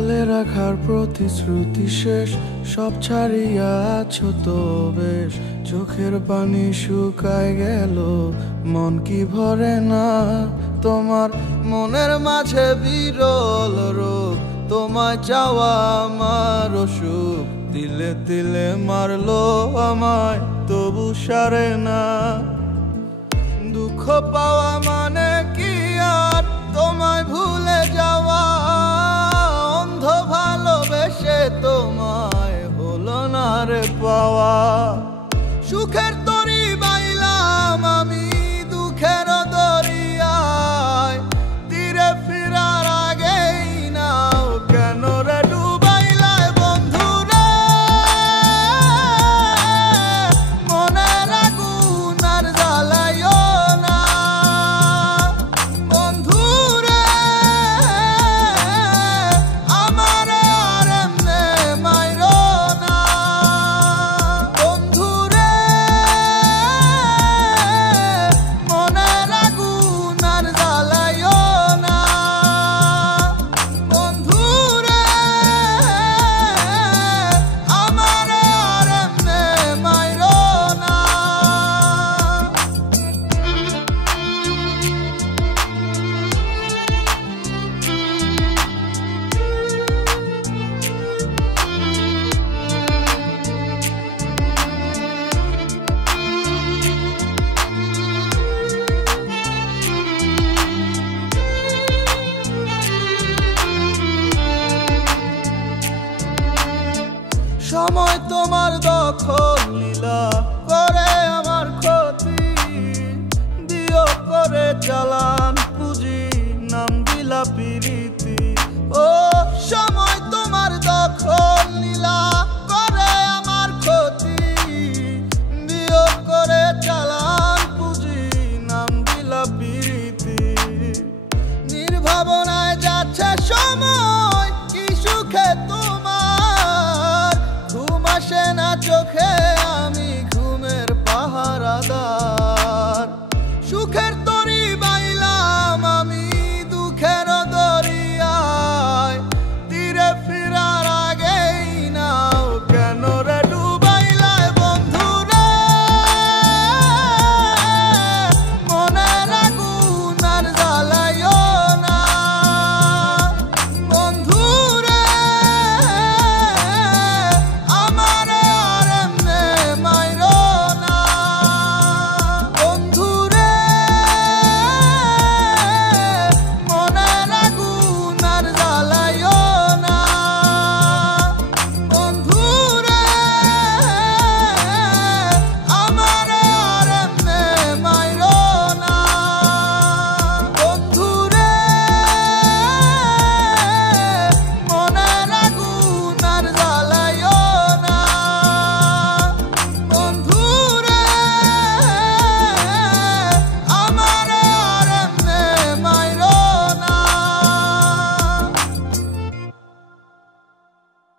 আগলে রাখার প্রতিশ্রুতি শেষ, সব ছাড়িয়া আছো তো বেশ। চোখের পানি শুকায় গেল, মন কি ভরে না। তোমার মনের মাঝে বিরল রোগ, তোমায় চাওয়া আমার অসুখ। তিলে তিলে মারলো আমায়, তবু সারে না। দুঃখ পাওয়া মানে কি আর তোমায় ভুলে যাওয়া? অন্ধ ভালোবেসে তোমায় হলো না রে পাওয়া। সুখের